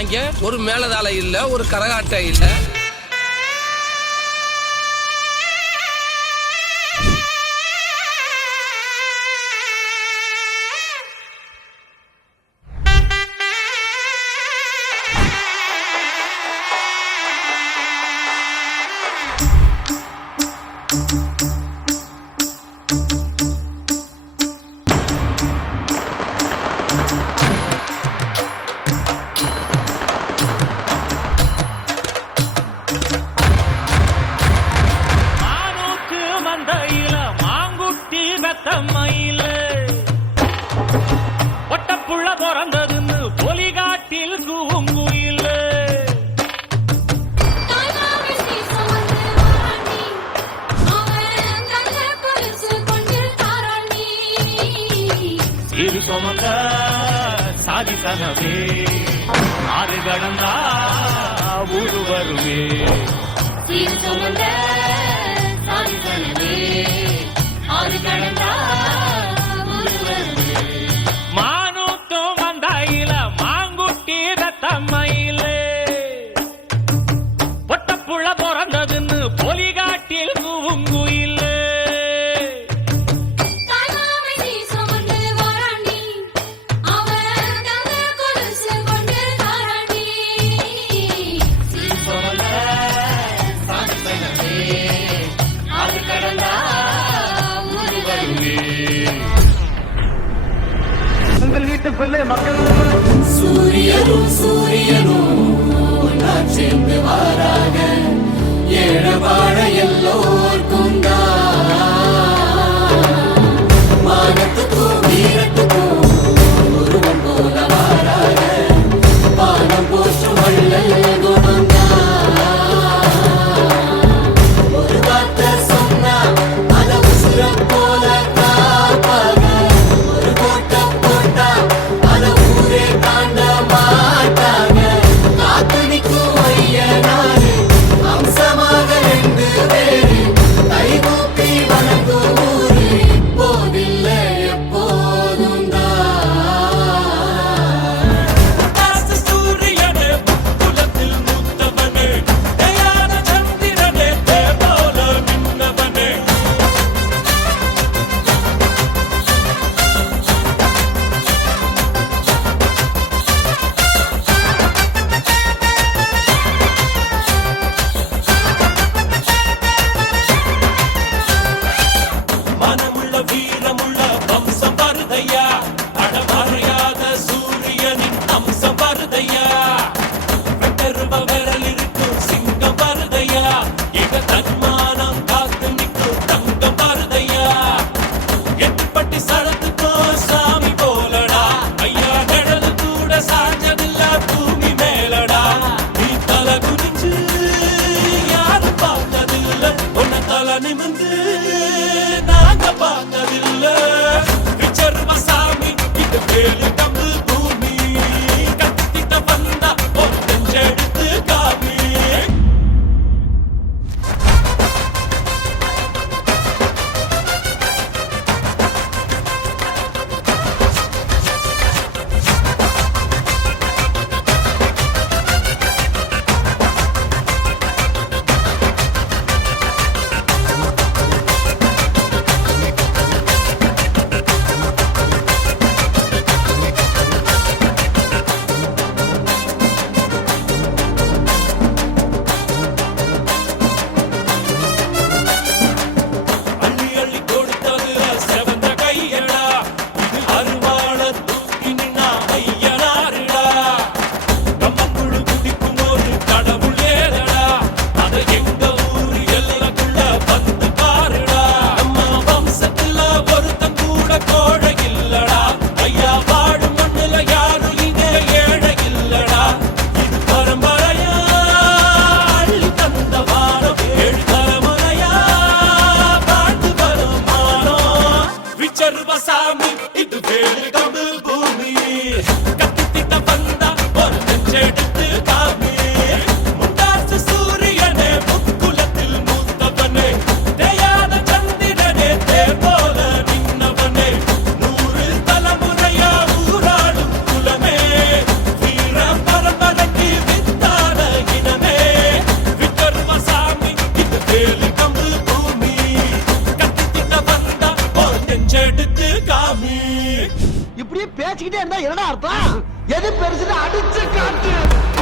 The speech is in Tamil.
அடிக்கிறாங்க. ஒரு மேலதாள இல்ல, ஒரு கரகாட்டை இல்ல. ஒட்டப்புள்ள பிறந்ததுன்னு பொலிகாட்டில் கூங்குயில் இது சுமந்த சாதி தனவே ஆறு கடந்தா ஊரு வருவே இது சுமந்த சாதி தனவே ஆறு கடந்தா ஊரு வருவே மானூத்தும் வந்தாயில மாங்குட்டி ரத்தம்மையிலே ஒட்டப்புள்ள பிறந்ததுன்னு பொலிகாட்டில் கூங்குயில் உங்கள் வீட்டுக்குள்ளே மக்கள் சூரியனும் சேர்ந்து வாராக ஏழவாழ எல்லோர்க்கும் மானத்துக்கும் வீரத்துக்கும் உருவம் போல வாராக பானம் போற்றும் வள்ளல் ஒரு வார்த்தை சொன்னா அத உசுரம் போல காப்பாக ஒரு கோட்டை போட்டா அத ஊரே தாண்ட மாட்டாங்க காத்து நிற்கும் ஐயனாரு அம்சமாக ரெண்டு பேரு கைகூப்பி வணங்கும் ஊரு இப்போதில்லை எப்போதும் மனமுள்ள வீரமுள்ள வம்சம் வருதையா அடமறையாத சூரியனின் அம்சம் வருதையா வெட்டருவ விரல் இருக்கும் சிங்கம் வருதையா இக தன்மானம் காத்து நிற்கும் தங்கம் வருதையா எட்டுப்பட்டி சடத்துக்கோ சாமி போலடா ஐயா நிழல் கூட சாஞ்சதில்ல பூமி மேலடா நீ தலை குனிஞ்சு யாரும் பார்த்ததில்ல உன்னை தலை நிமிந்து நாங்க பார்த்ததில்ல விச்சர்வ சாமி இது வேலு கம்பு பூமி கத்திட்ட வந்தா ஒரு நெஞ்செடுத்து காமி அள்ளி அள்ளி கொடுத்ததுல செவந்த கையடா இது அருவாள தூக்கி நின்னா ஐயனாருடா கம்மங்குழு குடிக்கும் ஒரு கடவுள் ஏதடா அது எங்க ஊரு எல்லைக்குள்ள வந்து பாருடா நம்ம வம்சத்துல ஒருத்தன் கூட கோழை இல்லடா ஐயா வாடும் மண்ணுல யாரும் இங்க ஏழை இல்லடா இது பரம்பரையா அள்ளி தந்த வாரம் ஏழு தலைமுறையா பாட்டு வருமானோ விச்சர்வ சாமி இது வேலு கம்பு பூமி கத்திட்ட வந்தா ஒரு நெஞ்செடுத்து காமி முண்டாசு சூரியனே முக்குலத்தில் மூத்தவனே தேயாத சந்திரனே தேர் போல நின்னவனே நூறு தலைமுறையா ஊராடும் குலமே வீர பரம்பரைக்கு காமி. இப்படியே பேசிக்கிட்டே இருந்தா என்னடா அர்த்தம்? எது பெருசுன்னு அடிச்சு காட்டு.